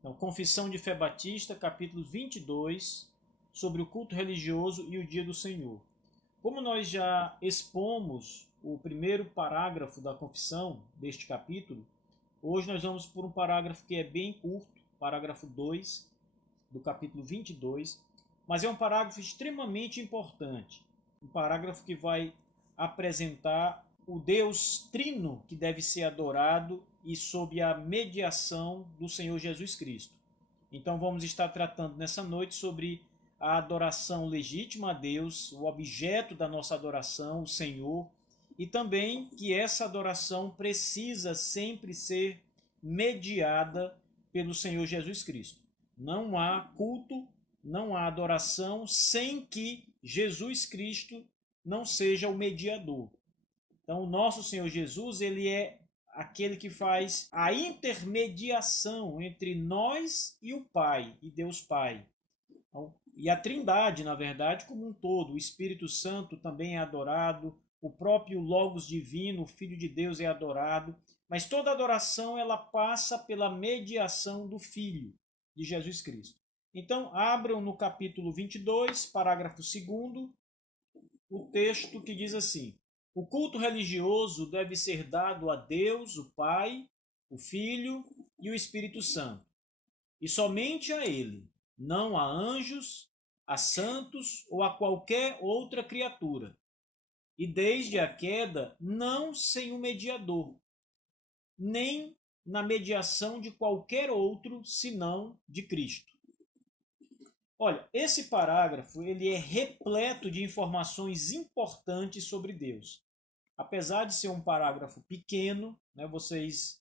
Então, Confissão de Fé Batista, capítulo 22, sobre o culto religioso e o dia do Senhor. Como nós já expomos o primeiro parágrafo da confissão deste capítulo, hoje nós vamos por um parágrafo que é bem curto, parágrafo 2 do capítulo 22, mas é um parágrafo extremamente importante. Um parágrafo que vai apresentar o Deus Trino que deve ser adorado e sob a mediação do Senhor Jesus Cristo. Então vamos estar tratando nessa noite sobre a adoração legítima a Deus, o objeto da nossa adoração, o Senhor, e também que essa adoração precisa sempre ser mediada pelo Senhor Jesus Cristo. Não há culto, não há adoração sem que Jesus Cristo não seja o mediador. Então, o nosso Senhor Jesus, ele é aquele que faz a intermediação entre nós e o Pai, e Deus Pai. Então, e a Trindade, na verdade, como um todo. O Espírito Santo também é adorado, o próprio Logos Divino, o Filho de Deus, é adorado. Mas toda adoração ela passa pela mediação do Filho, de Jesus Cristo. Então, abram no capítulo 22, parágrafo 2º, o texto que diz assim: o culto religioso deve ser dado a Deus, o Pai, o Filho e o Espírito Santo, e somente a Ele, não a anjos, a santos ou a qualquer outra criatura. E desde a queda, não sem o mediador, nem na mediação de qualquer outro, senão de Cristo. Olha, esse parágrafo ele é repleto de informações importantes sobre Deus. Apesar de ser um parágrafo pequeno, né, vocês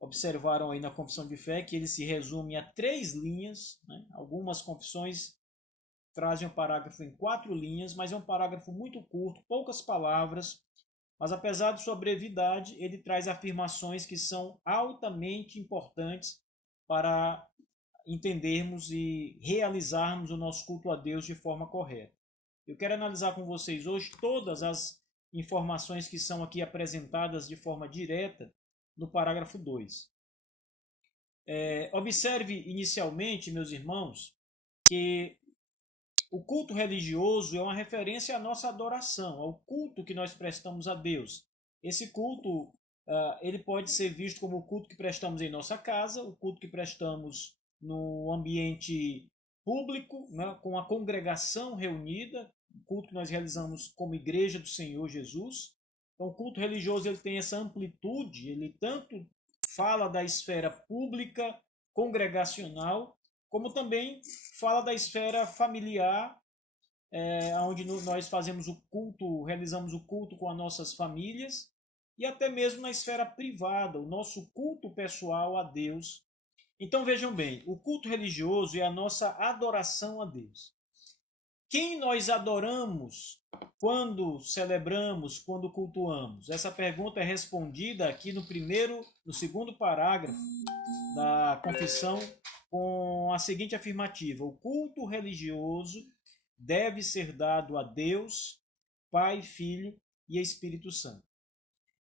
observaram aí na confissão de fé que ele se resume a 3 linhas. Né? Algumas confissões trazem o parágrafo em 4 linhas, mas é um parágrafo muito curto, poucas palavras, mas apesar de sua brevidade, ele traz afirmações que são altamente importantes para entendermos e realizarmos o nosso culto a Deus de forma correta. Eu quero analisar com vocês hoje todas as informações que são aqui apresentadas de forma direta no parágrafo 2. Observe inicialmente, meus irmãos, que o culto religioso é uma referência à nossa adoração, ao culto que nós prestamos a Deus. Esse culto ele pode ser visto como o culto que prestamos em nossa casa, o culto que prestamos no ambiente público, né, com a congregação reunida, o culto que nós realizamos como igreja do Senhor Jesus. Então, o culto religioso ele tem essa amplitude, ele tanto fala da esfera pública, congregacional, como também fala da esfera familiar, onde nós fazemos o culto, realizamos o culto com as nossas famílias, e até mesmo na esfera privada, o nosso culto pessoal a Deus. Então vejam bem, o culto religioso é a nossa adoração a Deus. Quem nós adoramos quando celebramos, quando cultuamos? Essa pergunta é respondida aqui no segundo parágrafo da confissão com a seguinte afirmativa: o culto religioso deve ser dado a Deus, Pai, Filho e Espírito Santo.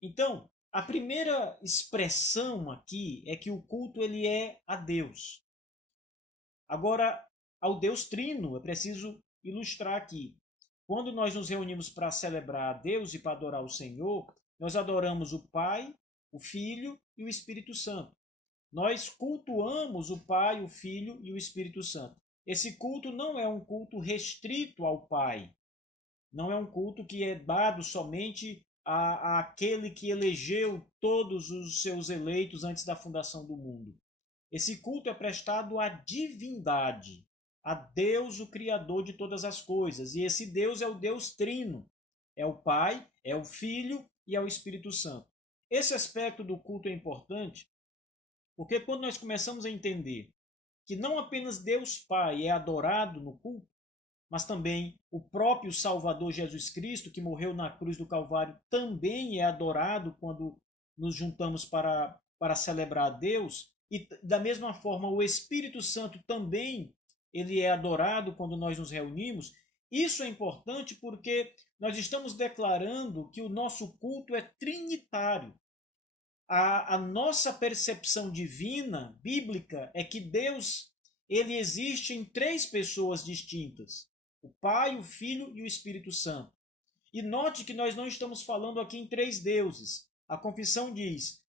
Então, a primeira expressão aqui é que o culto ele é a Deus. Agora, ao Deus Trino, é preciso ilustrar aqui. Quando nós nos reunimos para celebrar a Deus e para adorar o Senhor, nós adoramos o Pai, o Filho e o Espírito Santo. Nós cultuamos o Pai, o Filho e o Espírito Santo. Esse culto não é um culto restrito ao Pai. Não é um culto que é dado somente àquele que elegeu todos os seus eleitos antes da fundação do mundo. Esse culto é prestado à divindade, a Deus, o Criador de todas as coisas. E esse Deus é o Deus Trino. É o Pai, é o Filho e é o Espírito Santo. Esse aspecto do culto é importante porque quando nós começamos a entender que não apenas Deus Pai é adorado no culto, mas também o próprio Salvador Jesus Cristo, que morreu na cruz do Calvário, também é adorado quando nos juntamos para celebrar a Deus. E da mesma forma, o Espírito Santo também ele é adorado quando nós nos reunimos. Isso é importante porque nós estamos declarando que o nosso culto é trinitário. a nossa percepção divina, bíblica, é que Deus, ele existe em três pessoas distintas: o Pai, o Filho e o Espírito Santo. E note que nós não estamos falando aqui em três deuses. A confissão diz: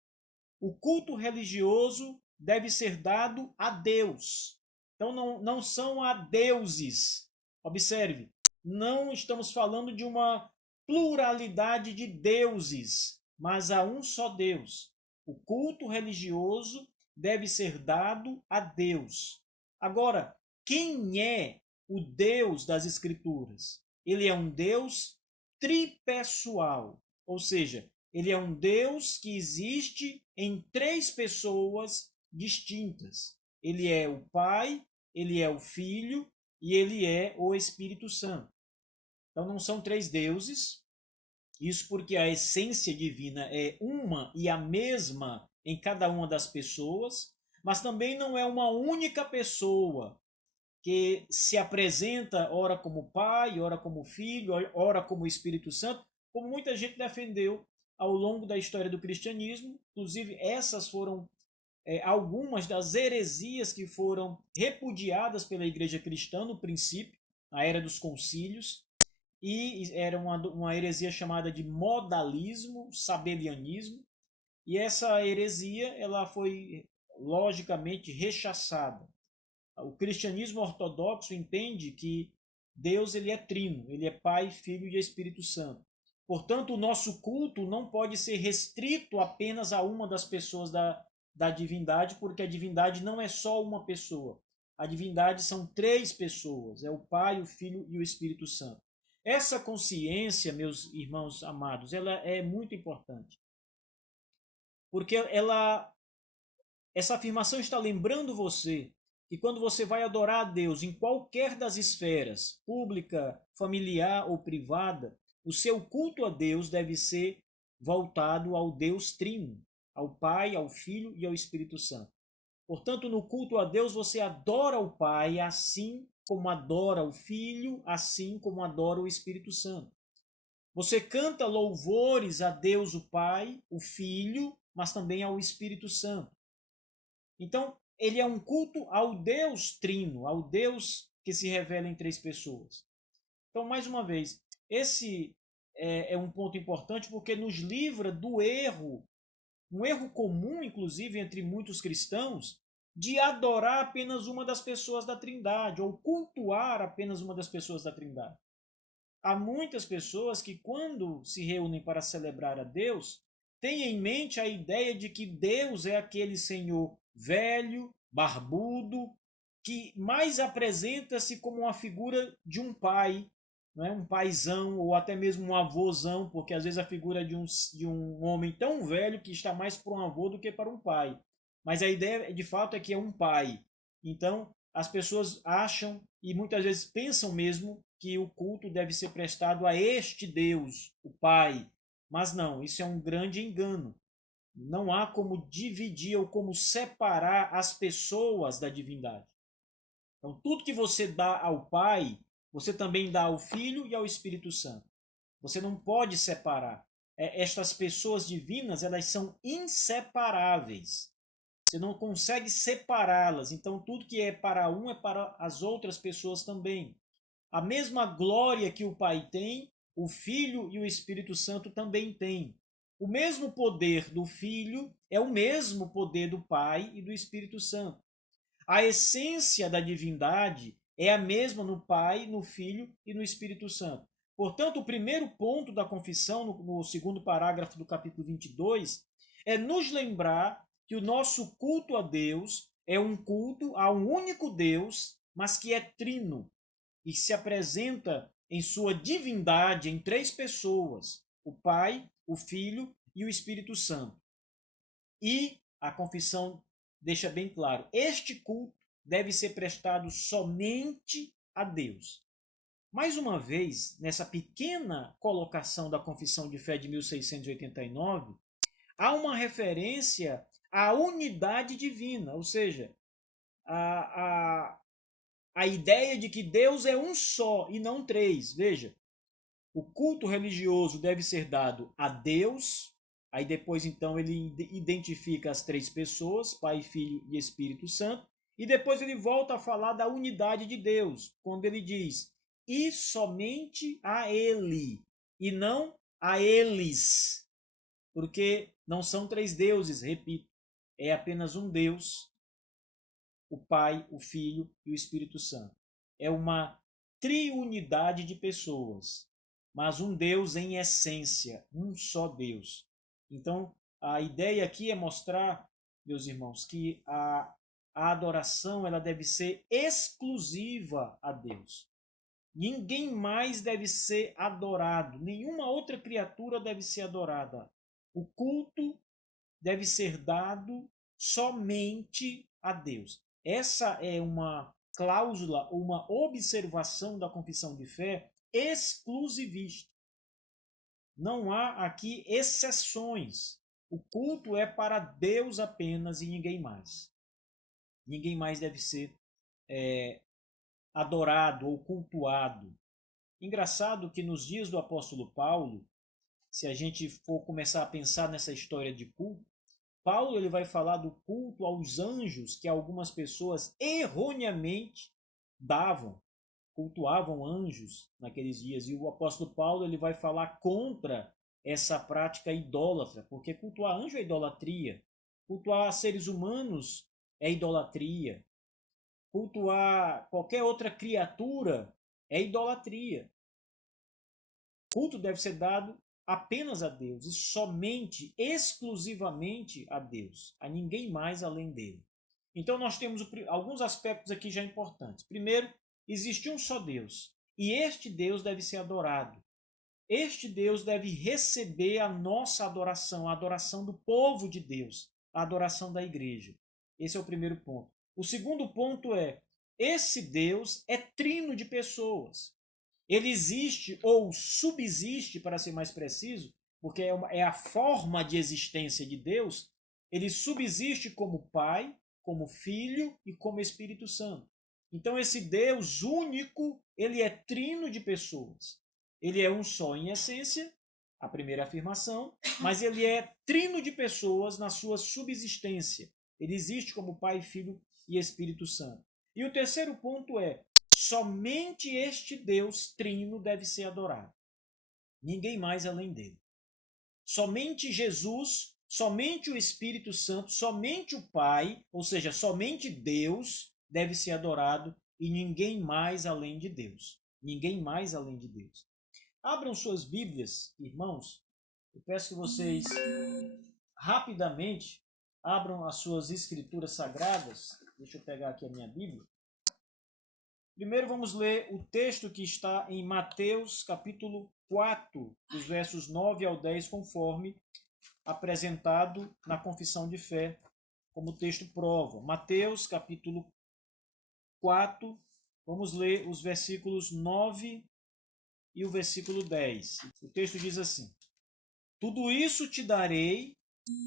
o culto religioso deve ser dado a Deus. Então não são a deuses. Observe, não estamos falando de uma pluralidade de deuses, mas a um só Deus. O culto religioso deve ser dado a Deus. Agora, quem é o Deus das Escrituras? Ele é um Deus tripessoal, ou seja, ele é um Deus que existe em três pessoas distintas. Ele é o Pai, ele é o Filho e ele é o Espírito Santo. Então não são três deuses, isso porque a essência divina é uma e a mesma em cada uma das pessoas, mas também não é uma única pessoa que se apresenta ora como Pai, ora como Filho, ora como Espírito Santo, como muita gente defendeu ao longo da história do cristianismo. Inclusive, essas foram algumas das heresias que foram repudiadas pela igreja cristã no princípio, na era dos concílios, e era uma heresia chamada de modalismo, sabelianismo, e essa heresia ela foi logicamente rechaçada. O cristianismo ortodoxo entende que Deus ele é trino, ele é Pai, Filho e Espírito Santo. Portanto, o nosso culto não pode ser restrito apenas a uma das pessoas da divindade, porque a divindade não é só uma pessoa. A divindade são três pessoas, é o Pai, o Filho e o Espírito Santo. Essa consciência, meus irmãos amados, ela é muito importante. Porque essa afirmação está lembrando você que quando você vai adorar a Deus em qualquer das esferas, pública, familiar ou privada, o seu culto a Deus deve ser voltado ao Deus Trino, ao Pai, ao Filho e ao Espírito Santo. Portanto, no culto a Deus você adora o Pai assim como adora o Filho, assim como adora o Espírito Santo. Você canta louvores a Deus o Pai, o Filho, mas também ao Espírito Santo. Então, ele é um culto ao Deus Trino, ao Deus que se revela em três pessoas. Então, mais uma vez, esse é um ponto importante porque nos livra do erro, um erro comum, inclusive, entre muitos cristãos, de adorar apenas uma das pessoas da Trindade, ou cultuar apenas uma das pessoas da Trindade. Há muitas pessoas que, quando se reúnem para celebrar a Deus, têm em mente a ideia de que Deus é aquele Senhor velho, barbudo, que mais apresenta-se como uma figura de um pai, né? Um paizão, ou até mesmo um avôzão, porque às vezes a figura de um homem tão velho que está mais para um avô do que para um pai. Mas a ideia, de fato, é que é um pai. Então, as pessoas acham e muitas vezes pensam mesmo que o culto deve ser prestado a este Deus, o Pai. Mas não, isso é um grande engano. Não há como dividir ou como separar as pessoas da divindade. Então, tudo que você dá ao Pai, você também dá ao Filho e ao Espírito Santo. Você não pode separar. Estas pessoas divinas, elas são inseparáveis. Você não consegue separá-las. Então, tudo que é para um é para as outras pessoas também. A mesma glória que o Pai tem, o Filho e o Espírito Santo também têm. O mesmo poder do Filho é o mesmo poder do Pai e do Espírito Santo. A essência da divindade é a mesma no Pai, no Filho e no Espírito Santo. Portanto, o primeiro ponto da confissão, no segundo parágrafo do capítulo 22, é nos lembrar que o nosso culto a Deus é um culto a um único Deus, mas que é trino e se apresenta em sua divindade em três pessoas: o Pai, o Filho e o Espírito Santo. E a confissão deixa bem claro: este culto deve ser prestado somente a Deus. Mais uma vez, nessa pequena colocação da Confissão de Fé de 1689, há uma referência à unidade divina, ou seja, a ideia de que Deus é um só e não três. Veja, o culto religioso deve ser dado a Deus, Aí depois, então, ele identifica as três pessoas, Pai, Filho e Espírito Santo. E depois ele volta a falar da unidade de Deus, quando ele diz, e somente a ele, e não a eles. Porque não são três deuses, repito, é apenas um Deus, o Pai, o Filho e o Espírito Santo. É uma triunidade de pessoas, mas um Deus em essência, um só Deus. Então, a ideia aqui é mostrar, meus irmãos, que a adoração ela deve ser exclusiva a Deus. Ninguém mais deve ser adorado, nenhuma outra criatura deve ser adorada. O culto deve ser dado somente a Deus. Essa é uma cláusula, uma observação da confissão de fé exclusivista. Não há aqui exceções. O culto é para Deus apenas e ninguém mais. Ninguém mais deve ser adorado ou cultuado. Engraçado que nos dias do apóstolo Paulo, se a gente for começar a pensar nessa história de culto, Paulo ele vai falar do culto aos anjos que algumas pessoas erroneamente davam, cultuavam anjos naqueles dias. E o apóstolo Paulo ele vai falar contra essa prática idólatra, porque cultuar anjo é idolatria, cultuar seres humanos é idolatria, cultuar qualquer outra criatura é idolatria. Culto deve ser dado apenas a Deus e somente, exclusivamente a Deus, a ninguém mais além dele. Então nós temos alguns aspectos aqui já importantes. Primeiro, existe um só Deus e este Deus deve ser adorado. Este Deus deve receber a nossa adoração, a adoração do povo de Deus, a adoração da igreja. Esse é o primeiro ponto. O segundo ponto é, esse Deus é trino de pessoas. Ele existe ou subsiste, para ser mais preciso, porque é a forma de existência de Deus, ele subsiste como Pai, como Filho e como Espírito Santo. Então esse Deus único, ele é trino de pessoas. Ele é um só em essência, a primeira afirmação, mas ele é trino de pessoas na sua subsistência. Ele existe como Pai, Filho e Espírito Santo. E o terceiro ponto é, somente este Deus trino deve ser adorado. Ninguém mais além dele. Somente Jesus, somente o Espírito Santo, somente o Pai, ou seja, somente Deus deve ser adorado e ninguém mais além de Deus. Ninguém mais além de Deus. Abram suas Bíblias, irmãos. Eu peço que vocês rapidamente abram as suas escrituras sagradas. Deixa eu pegar aqui a minha Bíblia. Primeiro vamos ler o texto que está em Mateus capítulo 4, dos versos 9 ao 10, conforme apresentado na confissão de fé, como o texto prova. Mateus capítulo 4, vamos ler os versículos 9 e o versículo 10. O texto diz assim: Tudo isso te darei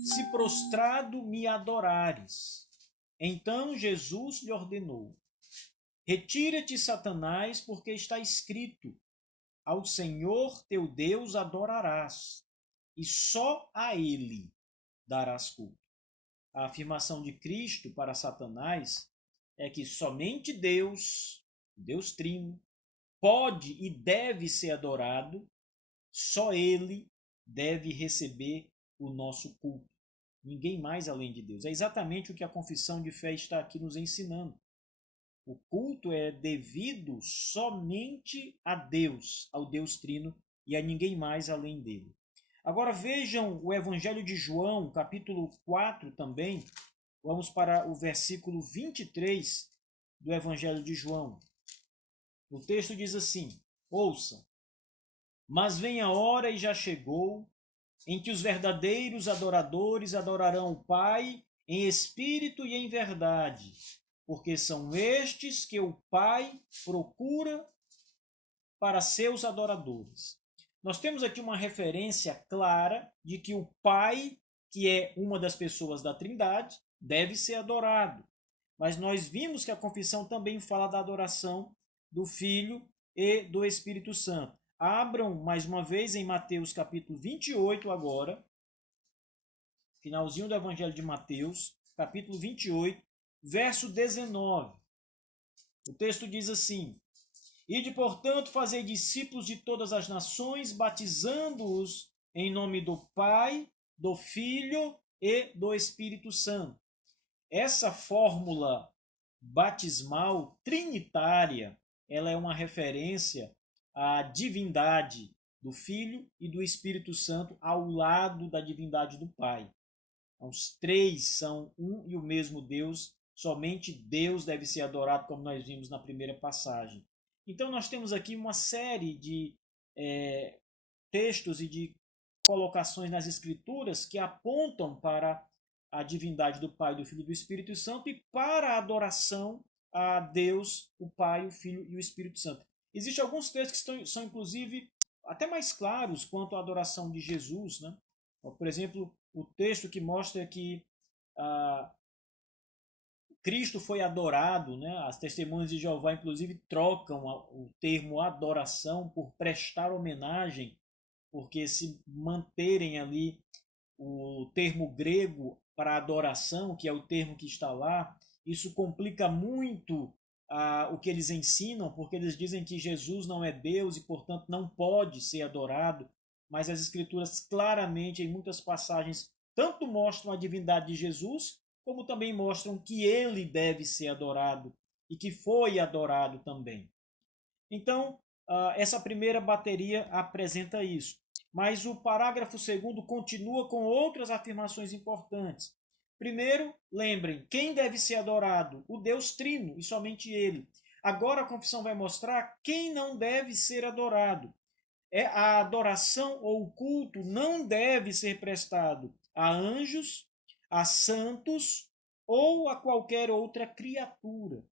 se prostrado me adorares. Então Jesus lhe ordenou: Retira-te, Satanás, porque está escrito: Ao Senhor teu Deus adorarás, e só a ele darás culto. A afirmação de Cristo para Satanás é que somente Deus, Deus Trino, pode e deve ser adorado, só ele deve receber o nosso culto. Ninguém mais além de Deus. É exatamente o que a confissão de fé está aqui nos ensinando. O culto é devido somente a Deus, ao Deus Trino, e a ninguém mais além dele. Agora vejam o Evangelho de João, capítulo 4 também. Vamos para o versículo 23 do Evangelho de João. O texto diz assim: Ouça, mas vem a hora e já chegou, em que os verdadeiros adoradores adorarão o Pai em espírito e em verdade, porque são estes que o Pai procura para seus adoradores. Nós temos aqui uma referência clara de que o Pai, que é uma das pessoas da Trindade, deve ser adorado. Mas nós vimos que a confissão também fala da adoração do Filho e do Espírito Santo. Abram mais uma vez em Mateus capítulo 28 agora, finalzinho do Evangelho de Mateus, capítulo 28, verso 19. O texto diz assim: Ide, portanto, fazei discípulos de todas as nações, batizando-os em nome do Pai, do Filho e do Espírito Santo. Essa fórmula batismal trinitária, ela é uma referência à divindade do Filho e do Espírito Santo ao lado da divindade do Pai. Os três são um e o mesmo Deus, somente Deus deve ser adorado, como nós vimos na primeira passagem. Então nós temos aqui uma série de textos e de colocações nas Escrituras que apontam para a divindade do Pai, do Filho e do Espírito Santo e para a adoração a Deus, o Pai, o Filho e o Espírito Santo. Existem alguns textos que são inclusive, até mais claros quanto à adoração de Jesus, né? Por exemplo, o texto que mostra que Cristo foi adorado, né? As testemunhas de Jeová, inclusive, trocam o termo adoração por prestar homenagem, porque se manterem ali o termo grego para adoração, que é o termo que está lá, isso complica muito o que eles ensinam, porque eles dizem que Jesus não é Deus e, portanto, não pode ser adorado, mas as Escrituras claramente, em muitas passagens, tanto mostram a divindade de Jesus, como também mostram que ele deve ser adorado e que foi adorado também. Então, essa primeira bateria apresenta isso. Mas o parágrafo 2º continua com outras afirmações importantes. Primeiro, lembrem, quem deve ser adorado? O Deus Trino, e somente ele. Agora a confissão vai mostrar quem não deve ser adorado. A adoração ou o culto não deve ser prestado a anjos, a santos ou a qualquer outra criatura.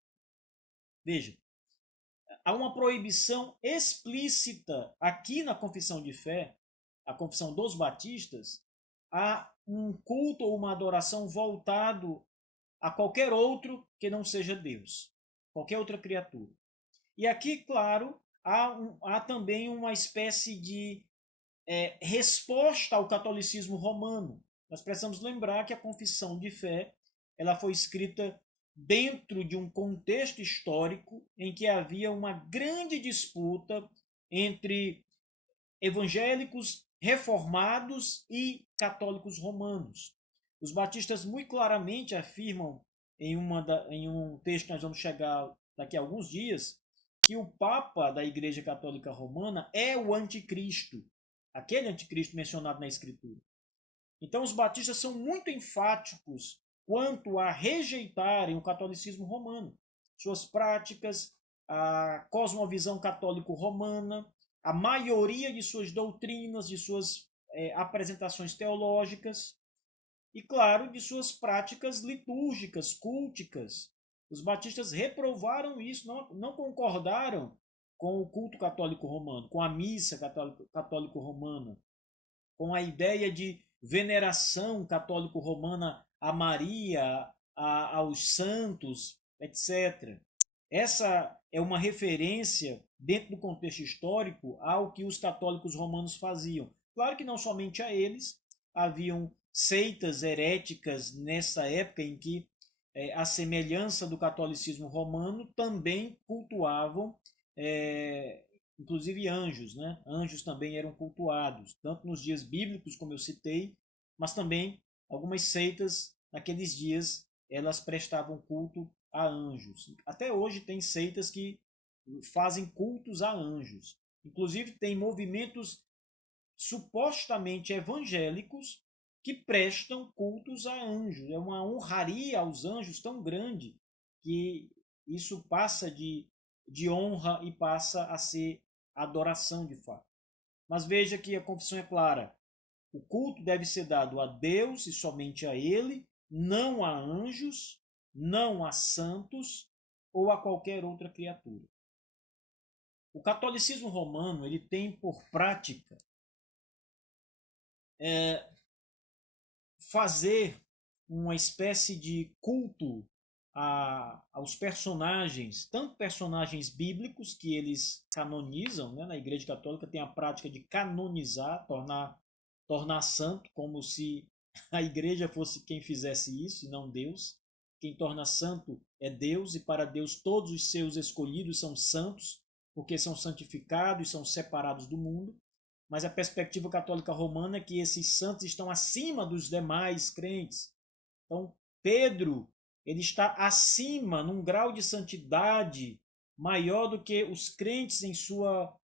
Veja, há uma proibição explícita aqui na confissão de fé, a confissão dos batistas, a um culto ou uma adoração voltado a qualquer outro que não seja Deus, qualquer outra criatura. E aqui, claro, há também uma espécie de resposta ao catolicismo romano. Nós precisamos lembrar que a confissão de fé ela foi escrita dentro de um contexto histórico em que havia uma grande disputa entre evangélicos reformados e católicos romanos. Os batistas muito claramente afirmam em um texto que nós vamos chegar daqui a alguns dias, que o Papa da Igreja Católica Romana é o anticristo, aquele anticristo mencionado na Escritura. Então os batistas são muito enfáticos quanto a rejeitarem o catolicismo romano, suas práticas, a cosmovisão católico-romana, a maioria de suas doutrinas, de suas apresentações teológicas e, claro, de suas práticas litúrgicas, culticas. Os batistas reprovaram isso, não concordaram com o culto católico romano, com a missa católico-romana, com a ideia de veneração católico-romana a Maria, aos santos, etc. Essa é uma referência, dentro do contexto histórico, ao que os católicos romanos faziam. Claro que não somente a eles, haviam seitas heréticas nessa época em que, a semelhança do catolicismo romano, também cultuavam, inclusive anjos, né? Anjos também eram cultuados, tanto nos dias bíblicos, como eu citei, mas também algumas seitas, naqueles dias, elas prestavam culto a anjos. Até hoje tem seitas que fazem cultos a anjos. Inclusive tem movimentos supostamente evangélicos que prestam cultos a anjos. É uma honraria aos anjos tão grande que isso passa de honra e passa a ser adoração de fato. Mas veja que a confissão é clara. O culto deve ser dado a Deus e somente a Ele, não a anjos, não a santos ou a qualquer outra criatura. O catolicismo romano ele tem por prática fazer uma espécie de culto aos personagens, tanto personagens bíblicos que eles canonizam, né? Na Igreja Católica tem a prática de canonizar, tornar santo, como se a igreja fosse quem fizesse isso e não Deus. Quem torna santo é Deus, e para Deus todos os seus escolhidos são santos, porque são santificados, são separados do mundo. Mas a perspectiva católica romana é que esses santos estão acima dos demais crentes. Então, Pedro, ele está acima, num grau de santidade maior do que os crentes em sua,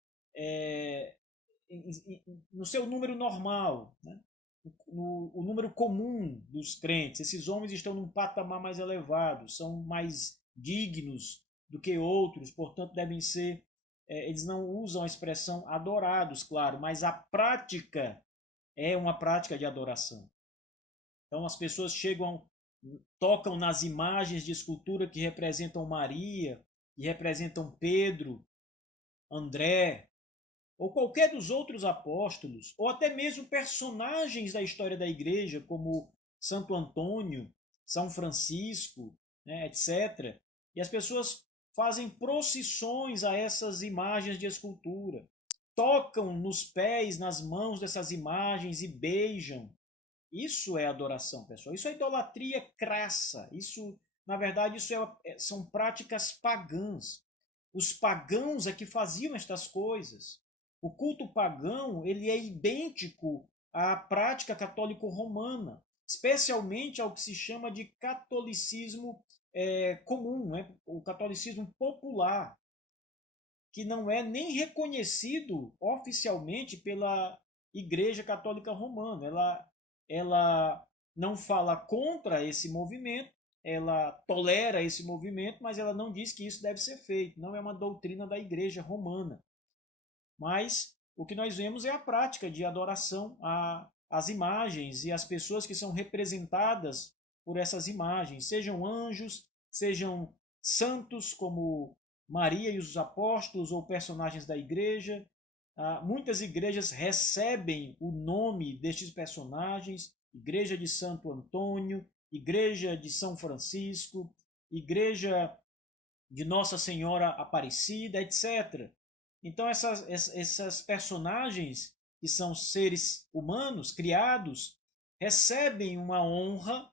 no seu número normal, né? O número comum dos crentes. Esses homens estão num patamar mais elevado, são mais dignos do que outros, portanto devem ser, eles não usam a expressão adorados, claro, mas a prática é uma prática de adoração. Então as pessoas chegam, tocam nas imagens de escultura que representam Maria, que representam Pedro, André, ou qualquer dos outros apóstolos, ou até mesmo personagens da história da igreja, como Santo Antônio, São Francisco, né, etc. E as pessoas fazem procissões a essas imagens de escultura, tocam nos pés, nas mãos dessas imagens e beijam. Isso é adoração, pessoal. Isso é idolatria crassa. Isso, na verdade, são práticas pagãs. Os pagãos é que faziam estas coisas. O culto pagão, ele é idêntico à prática católico-romana, especialmente ao que se chama de catolicismo comum, né? O catolicismo popular, que não é nem reconhecido oficialmente pela Igreja Católica Romana. Ela não fala contra esse movimento, ela tolera esse movimento, mas ela não diz que isso deve ser feito. Não é uma doutrina da Igreja Romana. Mas o que nós vemos é a prática de adoração às imagens e às pessoas que são representadas por essas imagens, sejam anjos, sejam santos como Maria e os apóstolos ou personagens da igreja. Muitas igrejas recebem o nome destes personagens: Igreja de Santo Antônio, Igreja de São Francisco, Igreja de Nossa Senhora Aparecida, etc. Então essas personagens, que são seres humanos criados, recebem uma honra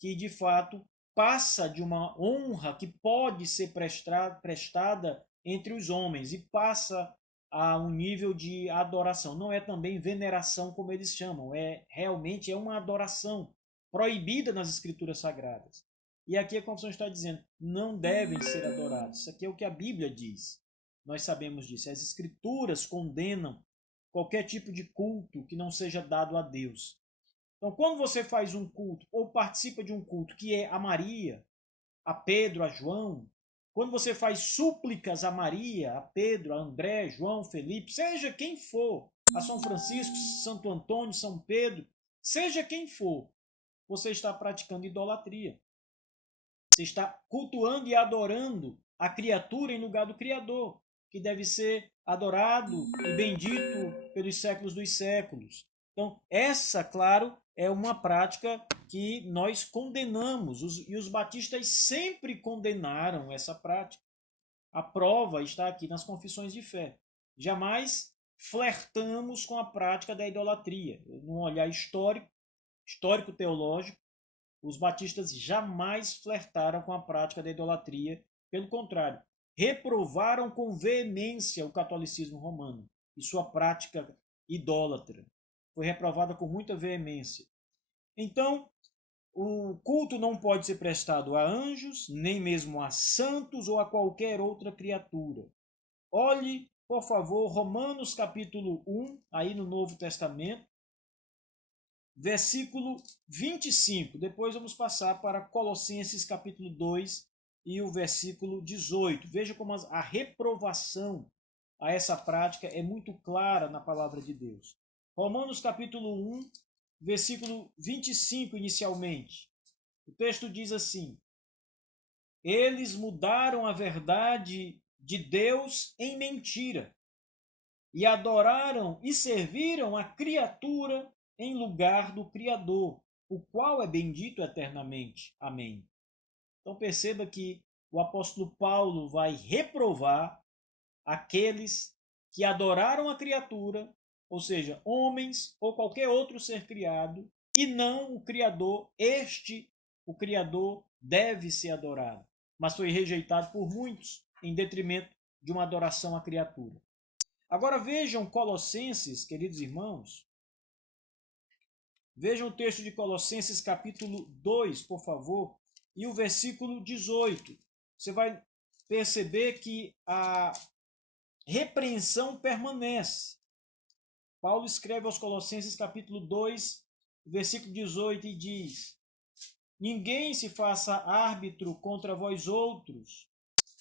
que de fato passa de uma honra que pode ser prestada entre os homens e passa a um nível de adoração. Não é também veneração, como eles chamam, realmente é uma adoração proibida nas escrituras sagradas. E aqui a confissão está dizendo, não devem ser adorados. Isso aqui é o que a Bíblia diz. Nós sabemos disso. As escrituras condenam qualquer tipo de culto que não seja dado a Deus. Então, quando você faz um culto ou participa de um culto que é a Maria, a Pedro, a João, quando você faz súplicas a Maria, a Pedro, a André, João, Felipe, seja quem for, a São Francisco, Santo Antônio, São Pedro, seja quem for, você está praticando idolatria. Você está cultuando e adorando a criatura em lugar do Criador, que deve ser adorado e bendito pelos séculos dos séculos. Então, essa, claro, é uma prática que nós condenamos, e os batistas sempre condenaram essa prática. A prova está aqui nas confissões de fé. Jamais flertamos com a prática da idolatria. Num olhar histórico-teológico, os batistas jamais flertaram com a prática da idolatria. Pelo contrário, reprovaram com veemência o catolicismo romano e sua prática idólatra. Foi reprovada com muita veemência. Então, o culto não pode ser prestado a anjos, nem mesmo a santos ou a qualquer outra criatura. Olhe, por favor, Romanos capítulo 1, aí no Novo Testamento, versículo 25. Depois vamos passar para Colossenses capítulo 2 e o versículo 18. Veja como a reprovação a essa prática é muito clara na palavra de Deus. Romanos capítulo 1, versículo 25 inicialmente. O texto diz assim: eles mudaram a verdade de Deus em mentira e adoraram e serviram a criatura em lugar do Criador, o qual é bendito eternamente. Amém. Então perceba que o apóstolo Paulo vai reprovar aqueles que adoraram a criatura, ou seja, homens ou qualquer outro ser criado, e não o Criador. O Criador, deve ser adorado, mas foi rejeitado por muitos em detrimento de uma adoração à criatura. Agora vejam Colossenses, queridos irmãos. Vejam o texto de Colossenses capítulo 2, por favor, e o versículo 18. Você vai perceber que a repreensão permanece. Paulo escreve aos Colossenses capítulo 2, versículo 18, e diz: ninguém se faça árbitro contra vós outros,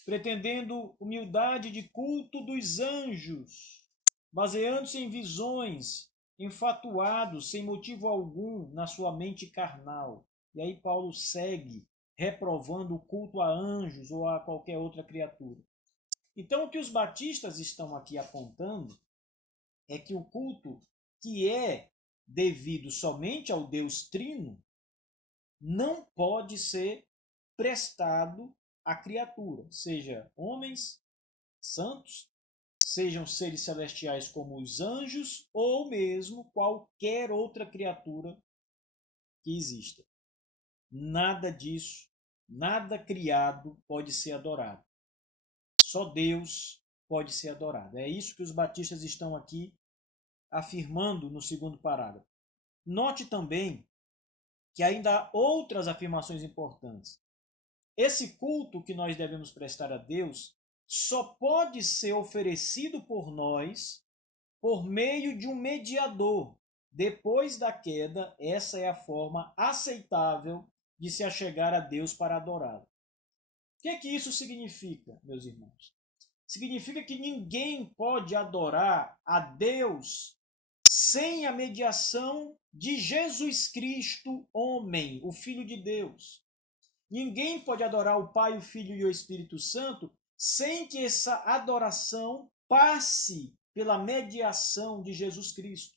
pretendendo humildade de culto dos anjos, baseando-se em visões, enfatuados, sem motivo algum, na sua mente carnal. E aí Paulo segue reprovando o culto a anjos ou a qualquer outra criatura. Então, o que os batistas estão aqui apontando é que o culto que é devido somente ao Deus Trino não pode ser prestado à criatura, seja homens santos, sejam seres celestiais como os anjos, ou mesmo qualquer outra criatura que exista. Nada disso, nada criado pode ser adorado. Só Deus pode ser adorado. É isso que os batistas estão aqui afirmando no segundo parágrafo. Note também que ainda há outras afirmações importantes. Esse culto que nós devemos prestar a Deus só pode ser oferecido por nós por meio de um mediador. Depois da queda, essa é a forma aceitável de se achegar a Deus para adorá-lo. O que é que isso significa, meus irmãos? Significa que ninguém pode adorar a Deus sem a mediação de Jesus Cristo, homem, o Filho de Deus. Ninguém pode adorar o Pai, o Filho e o Espírito Santo sem que essa adoração passe pela mediação de Jesus Cristo.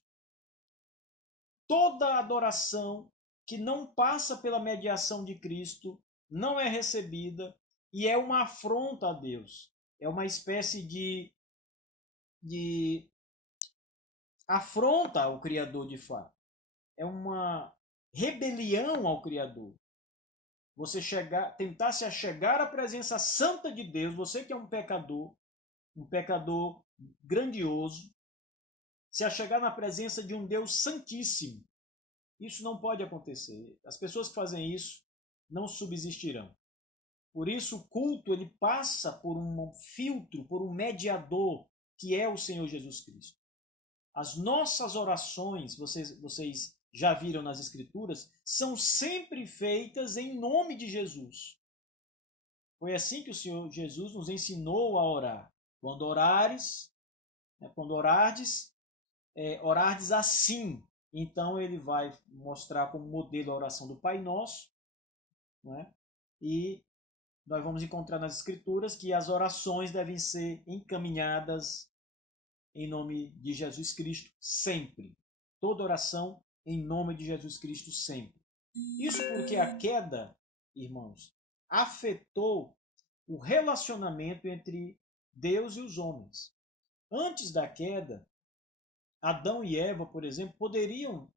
Toda adoração que não passa pela mediação de Cristo não é recebida e é uma afronta a Deus. É uma espécie de afronta ao Criador de fato. É uma rebelião ao Criador. Você tentar se achegar à presença santa de Deus, você que é um pecador grandioso, se achegar na presença de um Deus santíssimo. Isso não pode acontecer. As pessoas que fazem isso não subsistirão. Por isso o culto ele passa por um filtro, por um mediador, que é o Senhor Jesus Cristo. As nossas orações, vocês já viram nas Escrituras, são sempre feitas em nome de Jesus. Foi assim que o Senhor Jesus nos ensinou a orar. Quando orardes, orardes assim. Então ele vai mostrar como modelo a oração do Pai Nosso, né? E nós vamos encontrar nas Escrituras que as orações devem ser encaminhadas em nome de Jesus Cristo sempre. Toda oração em nome de Jesus Cristo sempre. Isso porque a queda, irmãos, afetou o relacionamento entre Deus e os homens. Antes da queda, Adão e Eva, por exemplo, poderiam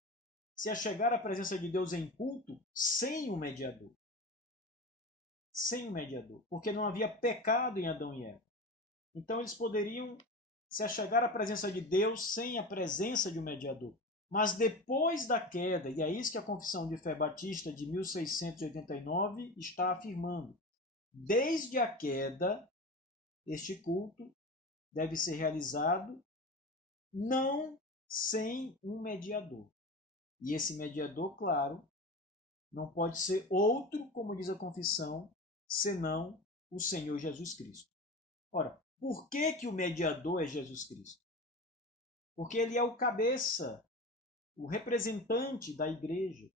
se achegar à presença de Deus em culto sem um mediador. Sem um mediador. Porque não havia pecado em Adão e Eva. Então eles poderiam se achegar à presença de Deus sem a presença de um mediador. Mas depois da queda, e é isso que a Confissão de Fé Batista de 1689 está afirmando, desde a queda, este culto deve ser realizado não sem um mediador. E esse mediador, claro, não pode ser outro, como diz a confissão, senão o Senhor Jesus Cristo. Ora, por que o mediador é Jesus Cristo? Porque ele é o cabeça, o representante da igreja.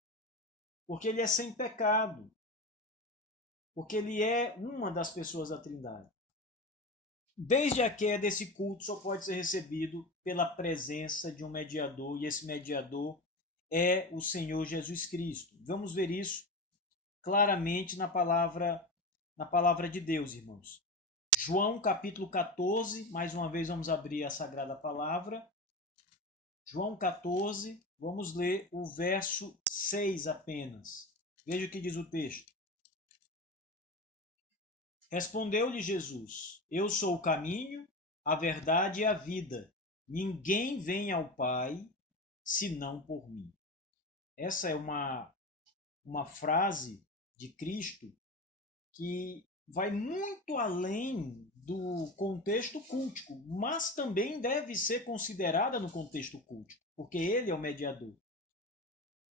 Porque ele é sem pecado. Porque ele é uma das pessoas da Trindade. Desde a queda, esse culto só pode ser recebido pela presença de um mediador, e esse mediador é o Senhor Jesus Cristo. Vamos ver isso claramente na palavra de Deus, irmãos. João capítulo 14, mais uma vez vamos abrir a Sagrada Palavra. João 14, vamos ler o verso 6 apenas. Veja o que diz o texto. Respondeu-lhe Jesus: Eu sou o caminho, a verdade e a vida. Ninguém vem ao Pai senão por mim. Essa é uma frase de Cristo que vai muito além do contexto cultico, mas também deve ser considerada no contexto cultico, porque ele é o mediador.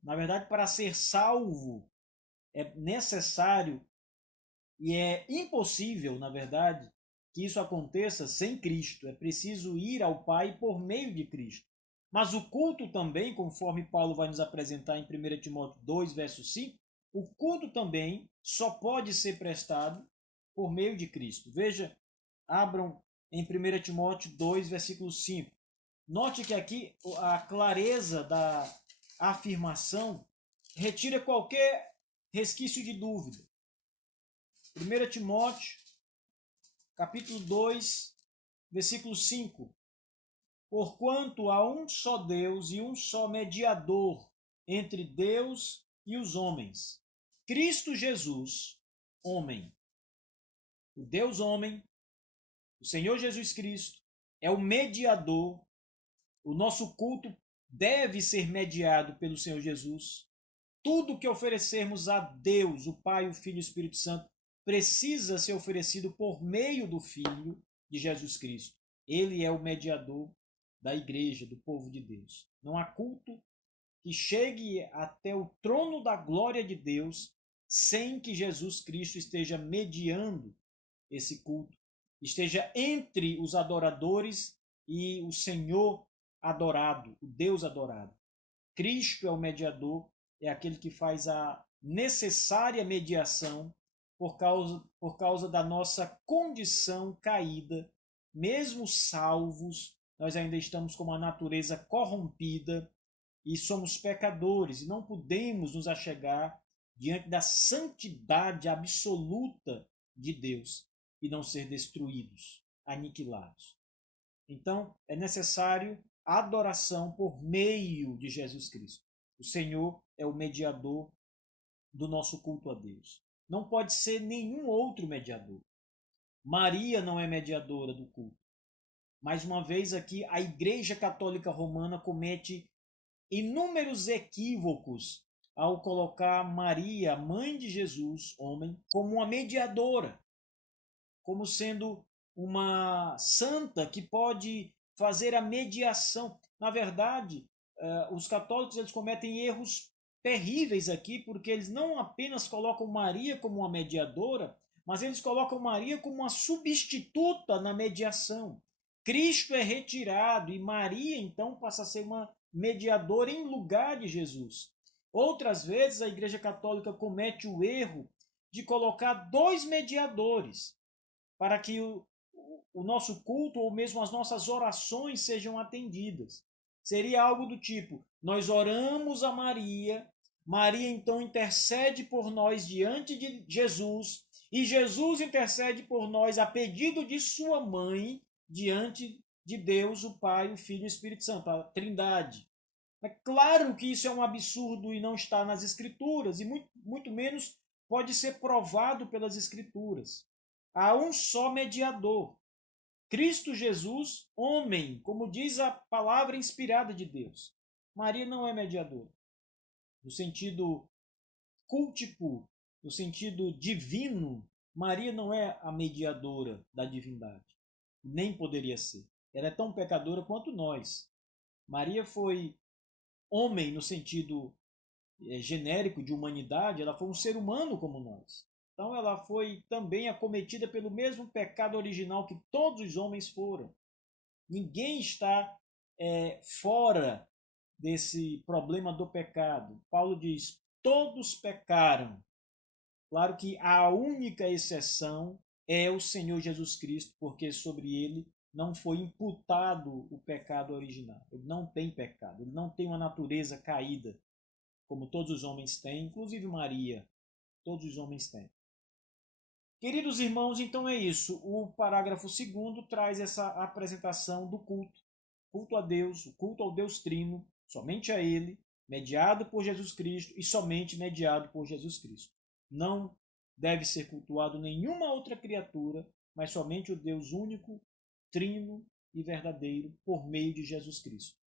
Na verdade, para ser salvo, é necessário e é impossível, na verdade, que isso aconteça sem Cristo. É preciso ir ao Pai por meio de Cristo. Mas o culto também, conforme Paulo vai nos apresentar em 1 Timóteo 2, verso 5, o culto também só pode ser prestado por meio de Cristo. Veja, abram em 1 Timóteo 2, versículo 5. Note que aqui a clareza da afirmação retira qualquer resquício de dúvida. 1 Timóteo, capítulo 2, versículo 5. Porquanto há um só Deus e um só mediador entre Deus e os homens, Cristo Jesus, homem. O Deus homem, o Senhor Jesus Cristo, é o mediador. O nosso culto deve ser mediado pelo Senhor Jesus. Tudo que oferecermos a Deus, o Pai, o Filho e o Espírito Santo, precisa ser oferecido por meio do Filho de Jesus Cristo. Ele é o mediador da igreja, do povo de Deus. Não há culto que chegue até o trono da glória de Deus sem que Jesus Cristo esteja mediando esse culto, esteja entre os adoradores e o Senhor adorado, o Deus adorado. Cristo é o mediador, é aquele que faz a necessária mediação por causa da nossa condição caída. Mesmo salvos, nós ainda estamos com uma natureza corrompida e somos pecadores e não podemos nos achegar diante da santidade absoluta de Deus e não ser destruídos, aniquilados. Então, é necessário adoração por meio de Jesus Cristo. O Senhor é o mediador do nosso culto a Deus. Não pode ser nenhum outro mediador. Maria não é mediadora do culto. Mais uma vez aqui, a Igreja Católica Romana comete inúmeros equívocos ao colocar Maria, mãe de Jesus, homem, como uma mediadora, como sendo uma santa que pode fazer a mediação. Na verdade, os católicos eles cometem erros terríveis aqui, porque eles não apenas colocam Maria como uma mediadora, mas eles colocam Maria como uma substituta na mediação. Cristo é retirado e Maria, então, passa a ser uma mediadora em lugar de Jesus. Outras vezes, a Igreja Católica comete o erro de colocar dois mediadores para que o nosso culto ou mesmo as nossas orações sejam atendidas. Seria algo do tipo: nós oramos a Maria, Maria então intercede por nós diante de Jesus, e Jesus intercede por nós a pedido de sua mãe diante de Deus, o Pai, o Filho e o Espírito Santo, a Trindade. É claro que isso é um absurdo e não está nas Escrituras, e muito menos pode ser provado pelas Escrituras. Há um só mediador, Cristo Jesus, homem, como diz a palavra inspirada de Deus. Maria não é mediadora. No sentido cultico, no sentido divino, Maria não é a mediadora da divindade. Nem poderia ser. Ela é tão pecadora quanto nós. Maria foi homem no sentido genérico de humanidade, ela foi um ser humano como nós. Então ela foi também acometida pelo mesmo pecado original que todos os homens foram. Ninguém está fora desse problema do pecado. Paulo diz: todos pecaram. Claro que a única exceção é o Senhor Jesus Cristo, porque sobre ele não foi imputado o pecado original. Ele não tem pecado, ele não tem uma natureza caída, como todos os homens têm, inclusive Maria, todos os homens têm. Queridos irmãos, então é isso. O parágrafo 2º traz essa apresentação do culto culto a Deus, o culto ao Deus Trino, somente a Ele, mediado por Jesus Cristo e somente mediado por Jesus Cristo. Não deve ser cultuado nenhuma outra criatura, mas somente o Deus único, trino e verdadeiro por meio de Jesus Cristo.